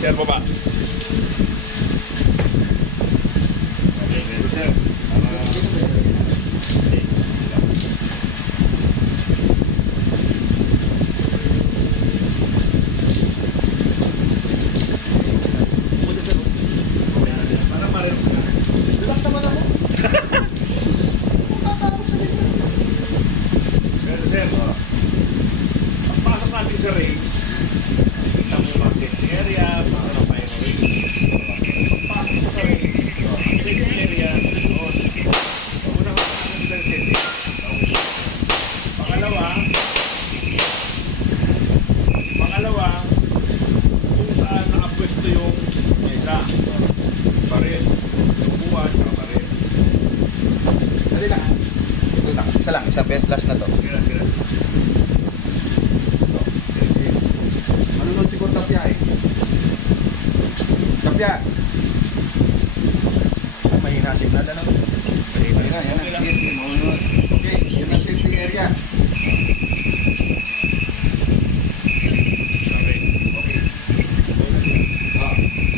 Sir, baba. Okay, meron sir. Para ma-relax ka. Relax naman ako. Pero sir, pagpasok natin sa range, kita mo yung market area, para na tayo ng range. Pagpasok sa range, range area, doon. Una ka natin sa city. Pangalawa, kung saan nakapwesto yung mesa. Baril. Buwan, baril. Dali lang. Ito lang. Isa lang. Isa last na to. Kira. Manunod siguro Tapia eh. Tapia. Ay, mahina signal na. Mahina. Yan na. Sige, manunod. Okay. Yun ang safety area.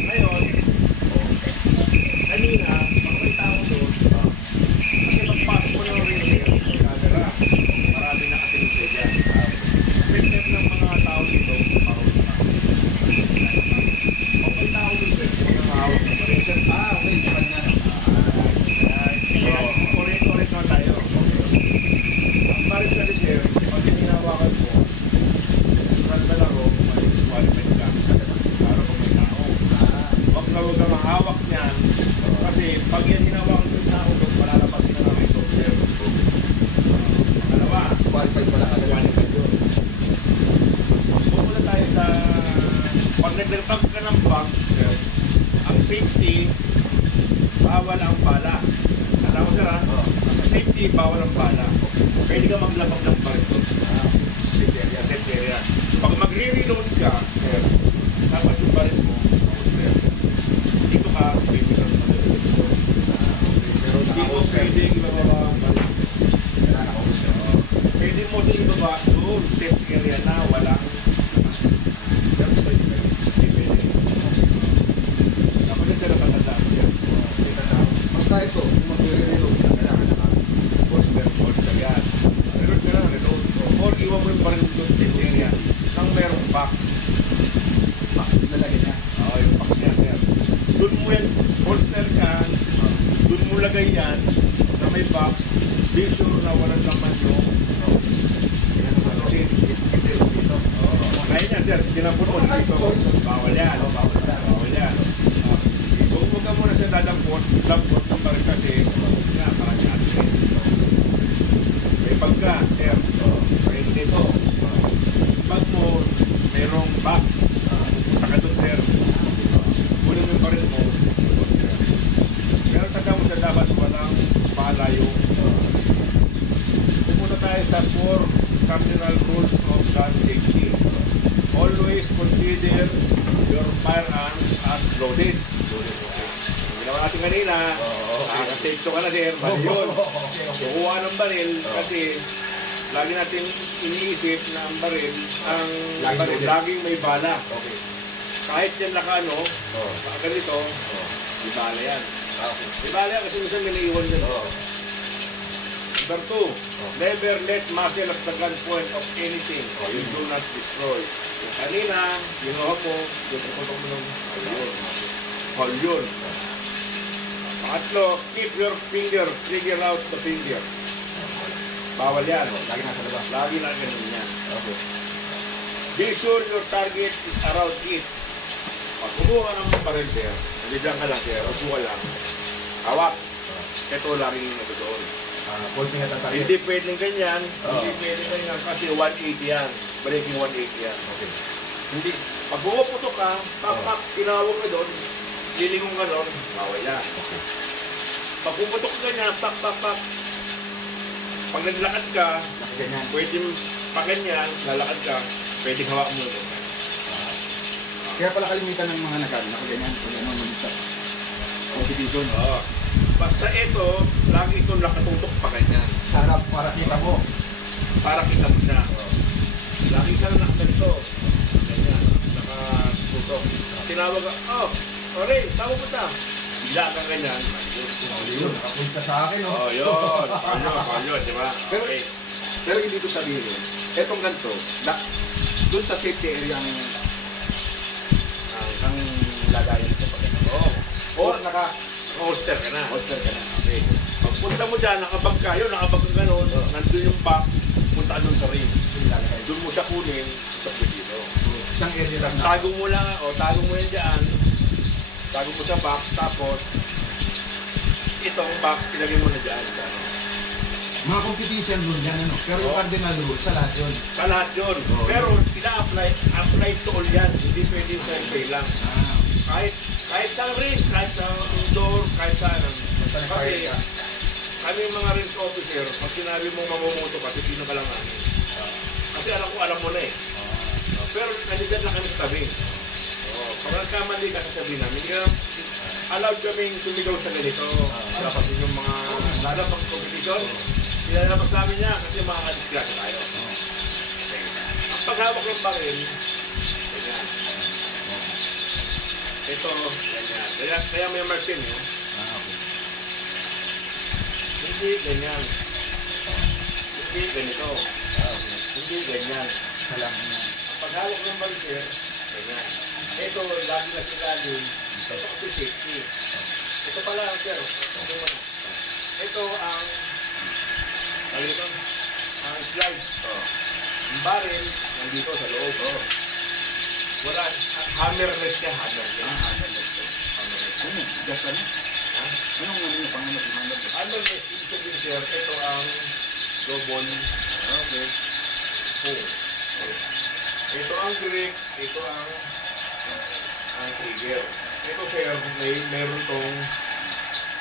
Ngayon, kanina, may tao doon. Kasi pagpasok mo ng rin, kagara, marami na katinusya dyan. Step ng mga tao dito, marunong na. Kung may tao doon, mga hawak na rin. Okay. Saman na. Correct na tayo. Ang barit sa reserve, pag hinawakan mo, surat na laro, qualified ka. Para kung may tao. Huwag ka mahawak niyan. Kasi pag yan hinawakan yung tao, malalabas na lang ito. Pangalawa, Qualified pala ka. qualified yun. Muna tayo sa pag nagdagpag ka ng bag, ang safety, bawal ang bala. Alam mo sir ha? Ang safety, bawal ang bala. Pwede ka maglabag ng barito. Safe area. Pag magre-reload ka, dapat yung barit mo, dito ka, pwede ka mag-reload. Hindi mo pwedeng ibaba ang barit. Pwede mo din ibaba doon, safe area na, walang ako na sila tatanda siya. Basta ito, kung mag-reload ka, kailangan na Bolster yan. Reload ka na, reload. Or iwan mo yung baril doon sa area nang merong back. nalagay niya. Oo, yung back niya, sir. Doon mo yan, bolster ka, doon mo lagay yan na may back. Be sure na walang laman yung dito. Kaya niya, sir, dinampon dito. Bawal yan. Bawal yan. Huwag ka muna siya dadampon ng baril kasi nga, marami atin. May pagka, sir. Pwede dito. Pag mo, mayroong back. Saka doon, sir. Kunin mo yung baril mo. Pero taga mo siya dapat walang palayo. Pumunta tayo sa 4 cardinal rules of gun safety. Always consider your firearms as loaded. Ginawa natin kanina, nakasafety ka na sir, bali yun. Kukuha ng baril kasi lagi natin iniisip na ang baril, laging may bala. Kahit yan nakano, ganito, may bala yan. May bala yan kasi minsan may naiwan yan. Number 2, never let muzzle of the gun point of anything. You do not destroy. Yung kanina, ginawa mo, puputok mo ng hole yun. Pangatlo, keep your finger, trigger out the finger. Bawal yan. Lagi nasa labas. Lagi na ganun yan. Be sure your target is around it. Pag kumuha ka ng baril, sir, hindi dyan ka lang, sir, upuha lang. Hawak. Ito laging nagdoon. Hindi pwedeng ganyan. Hindi pwedeng ganyan kasi 180 yan. Breaking 180 yan. Hindi. Pag puputok ka, tak-tak, tinawag ka doon, lilingon ka doon, bawal yan. Pag puputok ka ganyan, tak-tak-tak, pag naglakad ka, pwedeng pa ganyan, lalakad ka, pwedeng hawak mo doon. Kaya pala kalimitan ng mga nakaganyan, kung ano mag-stop. Competition. Basta ito, lagi ito nakatutok pa ganyan. Sarap para kita mo. Para kita mo siya. Lagi ka na nakaganito. Ganyan. Nakatutok dito. Tinawag ka, sorry, tawag mo ta. Bigla ka ganyan. Yun, nakapunta sa akin, no? Yun. Paano, di ba? Okay. Pero hindi ko sabihin, etong ganito, dun sa safety area ang lagayan ko pa ganito. Or Holster ka na. holster ka na. Okay. Pagpunta mo dyan, nakabag ka, nakabag ka gano'n, nandun yung back, punta ka doon sa ring. Doon mo siya kunin, sabi dito. Isang area lang na. Tago mo lang, tago mo yan dyan. Tago mo sa back, tapos itong back, ilagay mo na dyan. Mga competition rule yan, ano? Pero yung cardinal rule, sa lahat yun. Sa lahat yun. Pero ina-apply to all yan. Hindi pwede sa isa lang. Kahit sa ring, kahit sa indoor, kahit sa kasi kami yung mga ring officer, pag sinabi mong mamumoto ka, sino ka lang namin. Kasi alam mo na eh. Pero nandiyan lang kami sa tabi. Pag nagkamali ka, sasabihin namin, allowed kaming sumigaw sa ganito. Dapat yung mga lalabang competition, nilalabas namin niya kasi makakadisgrasya tayo. Ang paghawak ng baril, ganyan. Ito, ganyan. Kaya may martin yun. Hindi ganyan. Hindi ganito. Hindi ganyan. Ang paghawak ng baril, ganyan. Ito, lagi na silalim. Ito kasi safety. Ito pala, sir. Ito ang slide. Ang barrel, nandito sa loob. Wala, hammerless siya, hammerless. Just ano? Anong yung pangalan ng hammerless? Hammerless, ibig sabihin, sir, ito ang double. Okay. Ito ang grip, ito ang trigger. Ito, sir, mayroon tong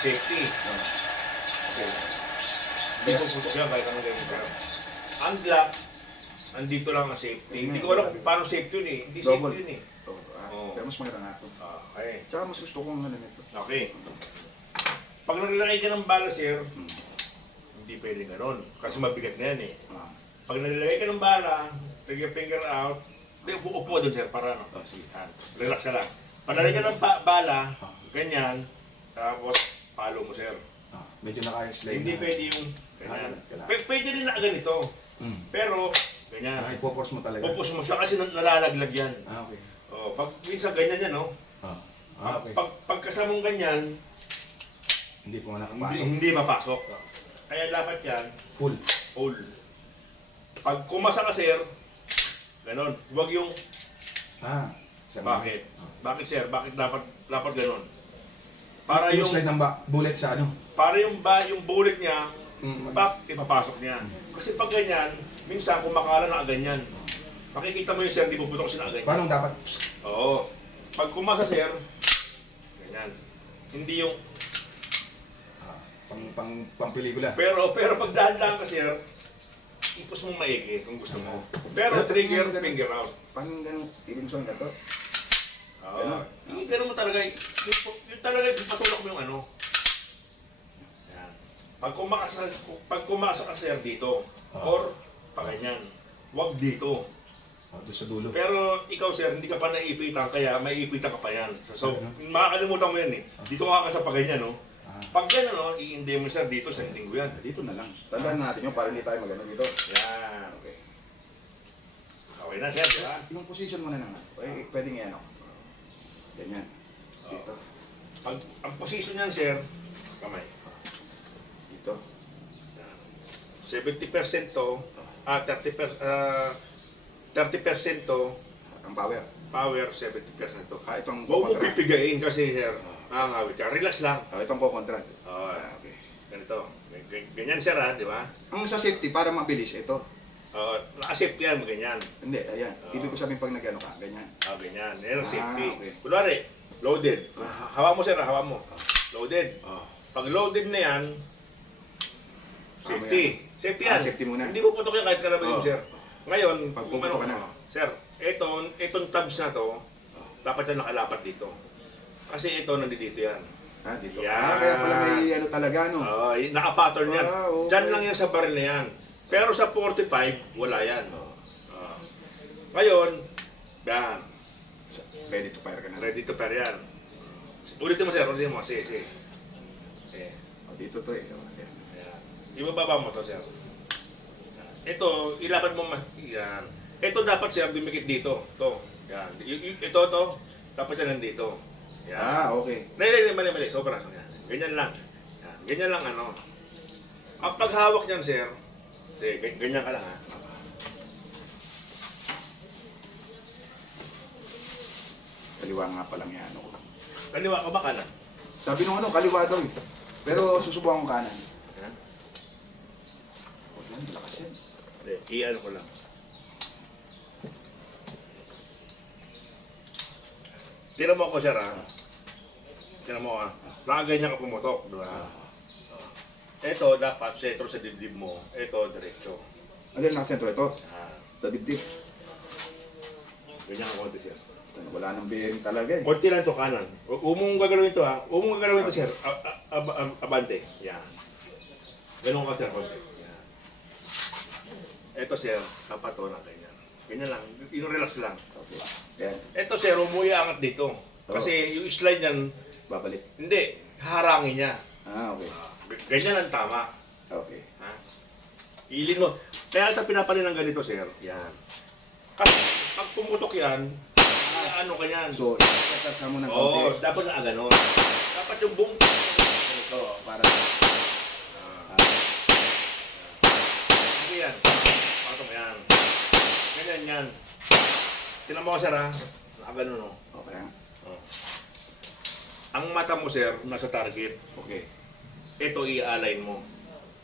safety. Okay. Hindi ko putok yan, kahit anong ganyan ka. Ang black, andito lang ang safety. Hindi ko alam kung paano safety yun eh. Hindi safety yun eh. Pero mas maganda nga ito. Okay. Tsaka mas gusto kong ano nito. Okay. Pag naglalagay ka ng bala, sir, hindi pwede gano'n. Kasi mabigat na yan eh. Pag naglalagay ka ng bala, take your finger out, upo doon, sir, para ano. Relax ka lang. Pag nalagay ka ng bala, ganyan, tapos palo mo, sir. Medyo naka-slide. Hindi pwede yung ganyan. Pwede rin na ganito. Pero, ganyan. Ipopors mo talaga. Popos mo siya kasi nalalaglag yan. Okay. Pag minsan ganyan yan, no? Okay. Pagkasamong ganyan, Hindi po nakapasok. hindi mapasok. Kaya dapat yan, Full. full. Pag kumasa ka, sir, ganon. Huwag yung, bakit? Bakit, sir? Bakit dapat ganon? Para yung slide ng bullet sa ano? Para yung bullet niya, back, ipapasok niya. Kasi pag ganyan, minsan kumakala na ganyan. Makikita mo yung sir, di puputok siya na ganyan. Paano dapat? Oo. Pag kumasa, sir, ganyan. Hindi yung... Pang pelikula. Pero pag dahan-dahan ka, sir, ipos mong maigi kung gusto mo. Pero trigger, finger out. Paano ganun? Ibig sabihin ka to? Hindi ganun mo talaga. Yung talaga, patulak mo yung ano. Yan. Pag kumasa ka, sir, dito. Or, pa ganyan. Huwag dito. Doon sa dulo. Pero ikaw, sir, hindi ka pa naiipitan, kaya maiipitan ka pa yan. So, makakalimutan mo yan eh. Dito ka sa paganyan, no? Pag yan, no, i-hindi mo, sir, dito sa ending ko yan. Dito na lang. Tandaan natin yun para hindi tayo magano dito. Yan, okay. Okay na, sir, di ba? Yung position mo na naman. Pwedeng yan, no? Ganyan. Dito. Pag ang position niyan, sir, kamay. Dito. 70% to, 30% to, Ang power. power, 70% to. Itong Huwag mo kontra. pipigain kasi, sir, nakangawit ka. Relax lang. Itong kontra. Okay. Ganito. Ganyan, sir, ha, di ba? Ang sa safety, para mabilis, ito. Naka-safety yan, ganyan. Hindi, ayan. Ibig ko sabihin pag nag-ano ka, ganyan. Ganyan. Yan ang safety. Okay. Kunwari, loaded. Hawa mo, sir, hawa mo. Loaded. Pag loaded na yan, safety. Safety yan. Safety muna. Hindi mo putok yan kahit kalaban yun, sir. Ngayon, Pag puputok ka na. Sir, itong tabs na to, dapat yan nakalapat dito. Kasi ito, nandito yan. Dito. Yan. Kaya pala may ano talaga, no? Naka-pattern yan. Okay. Diyan lang yan sa baril na yan. Pero sa 45, wala yan. Ngayon, yan. Ready to fire ka na. Ready to fire yan. Ulitin mo sir, ulitin mo. Sige, sige. Okay. O, dito to eh. Ayan. Ibababa mo to sir. Ito, ilapad mo yan. Ito dapat sir, dumikit dito. To. Yan. Ito, to. Dapat yan nandito. Yan. Okay. Mali. Sobra. Yan. Ganyan lang. Yan. Ganyan lang ano. Ang paghawak niyan sir, ganyan ka lang ha. Kaliwa nga pa lang yan. Ano. Kaliwa ka ba kanan? Sabi nung ano, kaliwa daw eh. Pero susubukan ko kanan. Yan. O yan, lakas yan. Hindi, i-ano ko lang. Tira mo ako sir ha. Tira mo ha. Nakaganyan ka pumutok, di ba? Ito dapat sentro sa dibdib mo. Ito diretso. Ano yung nakasentro ito? Ah, Sa dibdib. ganyan ka konti sir. Wala nang bearing talaga eh. Konti lang to kanan. Umong gagalawin to ha. Umong gagalawin to sir. Abante. Yan. Ganun ka sir konti. Yan. Ito sir, dapat to na ganyan. Ganyan lang. Yung relax lang. Okay. Yan. Ito sir, umuya angat dito. Kasi yung slide niyan, Babalik. hindi. Harangin niya. Okay. Ganyan ang tama. Okay. Ha? Ilin mo. Kaya ito pinapalin ng ganito sir. Yan. Kasi pag pumutok yan, ano ka yan? So, itatsa mo ng konti. Oo, dapat na ganon. Dapat yung buong Ito, para... Ano yan? Patok yan. Ganyan yan. Tinan mo ko sir ha. Nakaganon o. Okay. Oh. Ang mata mo sir, nasa target. Okay. Ito i-align mo.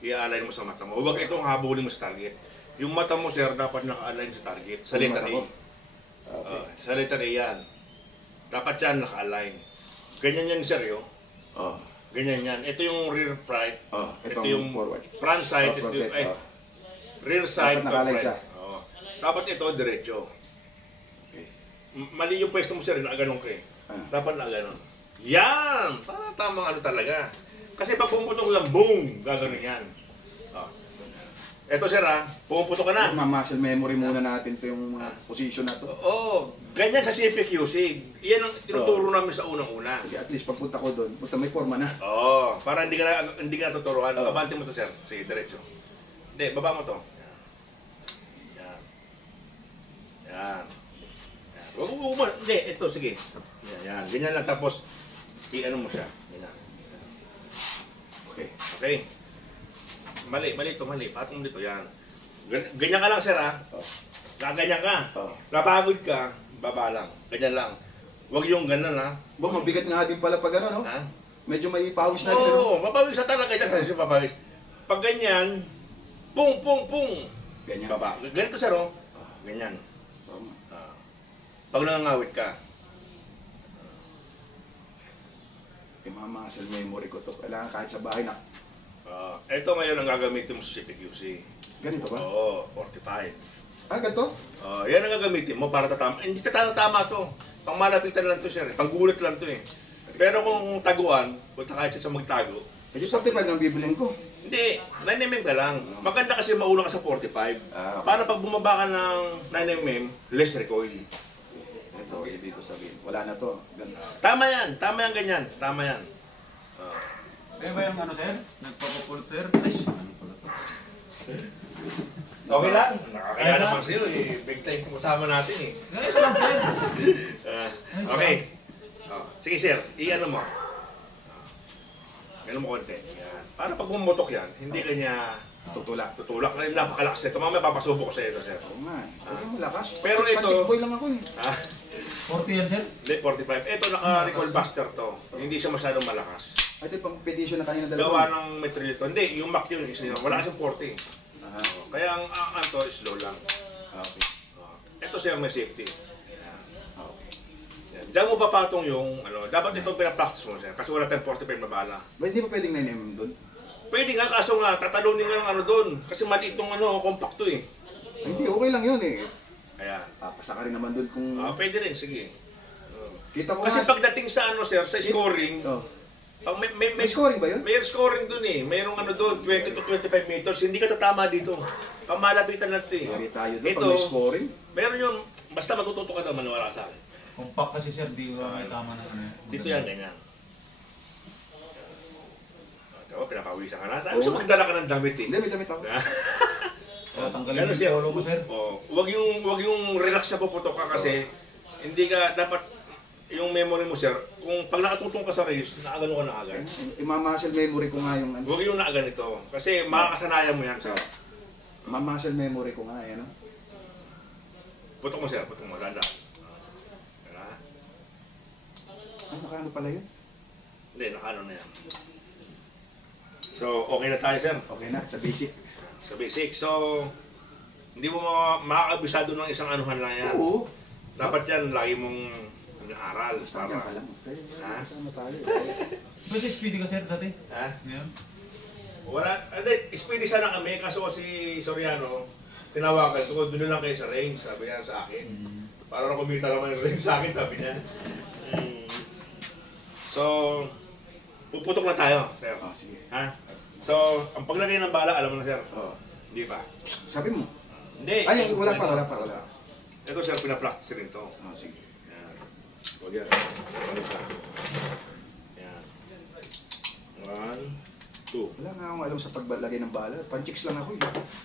I-align mo sa mata mo. Huwag itong habulin mo sa target. Yung mata mo sir, dapat naka-align sa target. Sa Yung letter mata A. ko? Okay. Sa letter A yan. Dapat yan naka-align. Ganyan yan sir yo. Oh. Ganyan yan. Ito yung rear right. Oh, Ito itong yung forward. front side. Oh, front Ito yung, side, oh. rear side. Dapat naka-align right. siya. Oo. Dapat ito diretso. Okay. Mali yung pwesto mo sir, nakaganon ka eh. Ah. Dapat nakaganon. Yan! Para tamang ano talaga. Kasi pag pumutok lang, boom! Gaganon yan. Oh. Eto sir ha, pumuputok ka na. Ma-muscle memory muna natin to yung mga position na to. Oo, ganyan sa CPQC. Iyan ang tinuturo namin sa unang-una. Kasi at least pagpunta ko doon, punta may forma na. Oo, para hindi ka natuturuan. Oo. Babante mo to sir. Sige, diretso. Hindi, baba mo to. Yan. Yan. Yan. Huwag mo. Hindi, ito, sige. Yan. Ganyan lang. Tapos, i-ano mo siya. Ganyan. Okay. Okay. Mali ito, mali. Patong dito, yan. Ganyan ka lang, sir, ha? Oh. Gaganyan ka. Oh. Napagod ka, baba lang. Ganyan lang. Huwag yung ganun, ha? Bo, mabigat nga din pala pag ano, no? Ha? Medyo may pawis na din. Oo, mapawis na talaga dyan sa papawis. Pag ganyan, pung, pung, pung. Ganyan. Baba. Ganito, sir, oh. Ganyan. Tama. Pag nangangawit ka. Yung mga muscle memory ko to, kailangan kahit sa bahay na. Ito ngayon ang gagamitin mo sa CPQC. Ganito ba? Oo, 45. Ganito? Yan ang gagamitin mo para tatama. Hindi tatama to. Pang malapitan lang to, sir. Pang gulat lang to eh. Pero kung taguan, punta kahit sa magtago. Kasi 45 ang bibilin ko. Hindi, 9mm ka lang. Maganda kasi mauna ka sa 45. Okay. Para pag bumaba ka ng 9mm, less recoil. So, ibig ko sabihin, wala na to. Ganun. Tama yan ganyan. Tama yan. Kaya ba yung ano, sir? Nagpapapulot, sir? Ay, ano pala to? Okay lang. Nakakaya naman sa'yo eh. Big time kung kasama natin eh. Ito lang, sir. Okay. Sige sir, i-ano mo. Ano mo konti. Yan. Para pag bumutok yan, hindi kanya Tutulak. tutulak. Napakalakas ito. Mamaya papasubok ko sa ito, sir. Oo nga. Huwag mo malakas. Pero ito- Pancake boy lang ako eh. Ha? 40 yan, sir? Hindi, 45. Ito naka-recall buster to. Hindi siya masyadong malakas. Ito yung pang petition na kanina Gawa dalawa. ng metril ito. Hindi, yung Mac yun. Wala kasing 40. Aha. Kaya ang to, slow lang. Okay. Ito sir, may safety. Okay. Yan. Diyan mo papatong yung, dapat ito pinapractice mo sir. Kasi wala tayong 45 na bala. Ba, hindi pa pwedeng 9mm doon? Pwede nga, kaso nga, tatalunin nga ng doon. Kasi mali itong compacto eh. Ay, hindi, okay lang yun eh. Ayan. Papasa ka rin naman doon kung... Pwede rin, sige. Kita ko Kasi nga... pagdating sa sir, sa scoring, Oh. pag May scoring ba yun? may scoring doon eh. Mayroong doon, 20 to 25 meters. Hindi ka tatama dito. Pang malapitan lang ito eh. Yari tayo doon Ito, pag may scoring. meron yung, basta matututo ka naman, wala sa akin. Compact kasi sir, di ko may tama na ano. Dito yan, ganyan. Ikaw, pinapawisan ka na. Sabi mo, magdala ka ng damit eh. Hindi, damit ako. Kaya tanggalin Ano yung siya? polo ko sir. Oh, wag yung relax na puputok ka kasi hindi ka dapat yung memory mo sir. Kung pag nakatutong ka sa race, naagano ka na agad. Imamuscle memory ko nga yung ano. Huwag yung nakaganito. Kasi makakasanayan mo yan. So, mamuscle memory ko nga yan. Putok mo sir, putok mo. Landa. Ay, nakaano pala yun? Hindi, nakano na yan. So, okay na tayo sir. Okay na, sa basic. Sa basic. So, hindi mo makakabisado ng isang anuhan lang yan. Oo. Dapat yan, lagi mong inaaral. Basta yan pa Para, lang. Ha? Kasama tayo. Mas speedy ka sir dati? ha? Ngayon? Wala, hindi, speedy sana kami, kaso si Soriano, tinawagan ko, doon lang kayo sa range, sabi niya sa akin. Para na kumita naman yung range sa akin, sabi niya. So, puputok na tayo, sir. Oh, sige. Ha? So, ang paglagay ng bala, alam mo na, sir? Oh. Hindi pa. Sabi mo. Hindi. Ay, wala pa. Ito, sir, pinapractice rin to. Oh, sige. Yan. Huwag yan. Ano siya? Yan. 1, 2. Wala nga akong alam sa pagbalagay ng bala. Panchicks lang ako eh.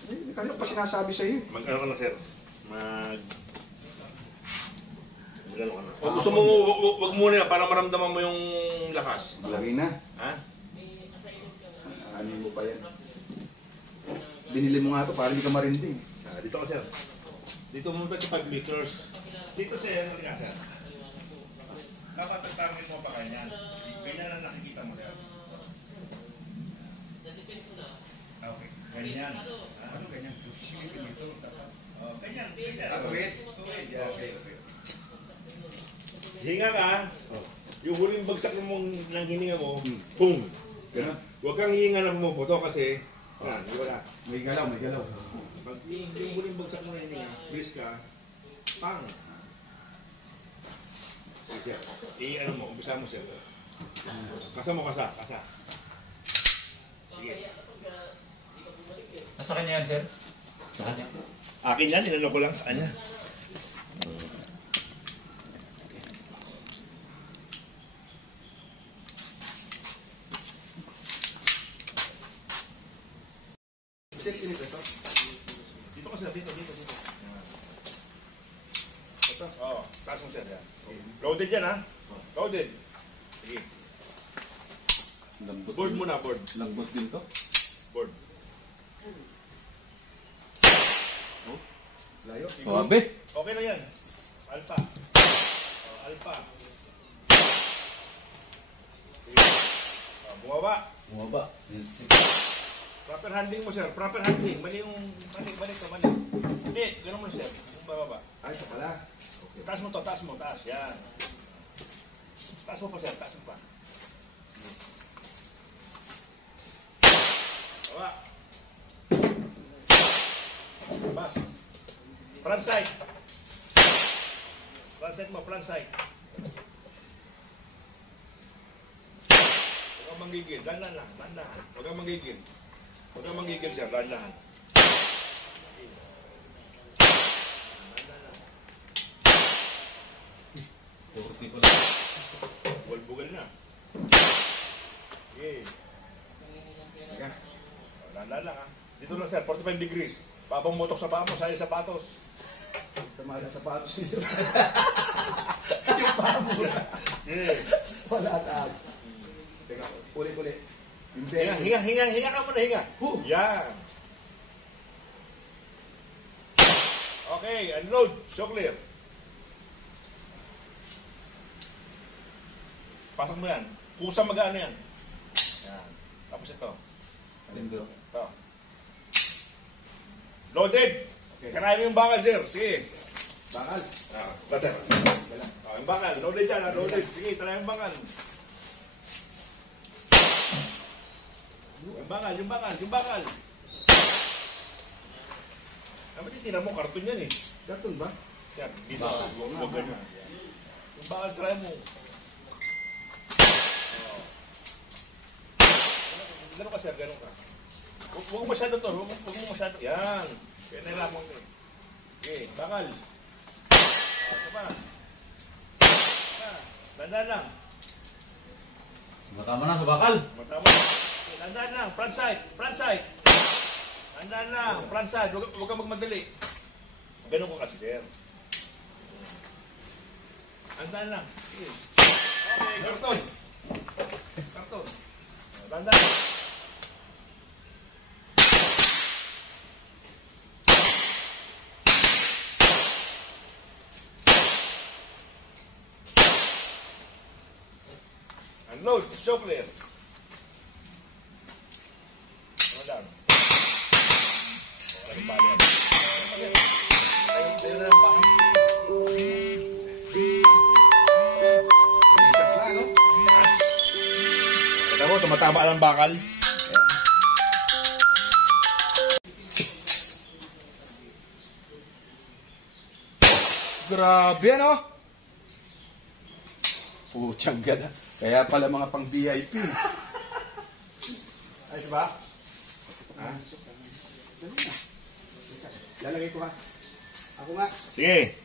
Hindi ko pa sinasabi sa iyo. Mag-ano ka na, sir? Mag-ano ka na. O gusto mo, wag muna para maramdaman mo yung lakas. Lagay na. Ha? Ano mo pa yan? Binili mo nga ito para hindi ka marinding. Dito ka, sir. Dito mo ito sa 5 meters. Dito, sir. Ano nga, sir? Dapat ang mo pa ganyan. Ganyan ang nakikita mo, sir. Okay. Ganyan. Ano ganyan? Silipin ito. Oh, ganyan. Tuwid? Okay. Hinga ka. Yung huling bagsak ng hininga mo, boom. Ganun. Huwag kang hihinga na pumuputo kasi, di ba na? May galaw. Pag yung huling bagsak mo ng hininga, bilis ka, pang. Sige, ano mo, umpisa mo sir. Kasa mo, kasa. Sige. Nasa kanya yan sir? Sa kanya? Akin yan, inano ko lang sa kanya. Dito ka sir, dito. Ito, taas mo sir. Yan. Loaded yan ha? Loaded. Sige. Board muna, board. Lambot din to? Board. Layo. Wabe! Okay na yan. Alpha. Alpha. Sige. Bumaba. Bumaba. Proper handling mo sir. Proper handling. Mali to. Hindi, ganun mo sir. Yung bababa. Ay, ito pala. Taas mo to, taas. Yan. Taas mo pa sir, taas mo pa. Baba. Bas. Front side. Front side. Huwag kang manggigil. Dahan lang. Huwag kang manggigil sir. Dahan. Kurti ko lang. Bulbugan na. Okay. Teka. Dahan lang ha. Dito lang sir, 45 degrees. Babang motok sa paa mo, sayang sapatos. Tama ang sapatos nito. Yung paa mo. Wala tayo. Teka, uli. Hinga ka muna, hinga. Yan. Okay, unload. Show clear. Pasok mo yan. Kusang magaan yan. Yan. Tapos ito. Lindo. Ito. Loaded. Okay. Kanahin mo yung bakal, sir. Sige. Bakal. Basta. Yung bakal. Loaded yan, loaded. Sige, tala yung bakal. Yung bakal. Dapat titira mo, karton yan eh. Karton ba? Yan, dito. Bakal. Huwag ganyan. Yung bakal, try mo. Gano'n ka, sir, gano'n ka. Huwag mo masyado to, huwag mo masyado. Yan. Kaya nailang mo. Okay, bakal. Ito pa. Tandaan lang. Matama na sa bakal. Matama. Tandaan lang. Front side. Front side. Tandaan lang. Front side. Huwag kang magmadali. Ganun ko kasi, sir. Tandaan lang. Sige. Okay, karton. Karton. Tandaan. Unload. Show clear. Tandaan. Walang bala. Tayo na lang ba? Kita mo, tumatama ang bakal. Grabe, ano? Putsang gana. Kaya pala mga pang VIP. Ayos ba? Ha? Lalagay ko ha. Ako nga. Sige.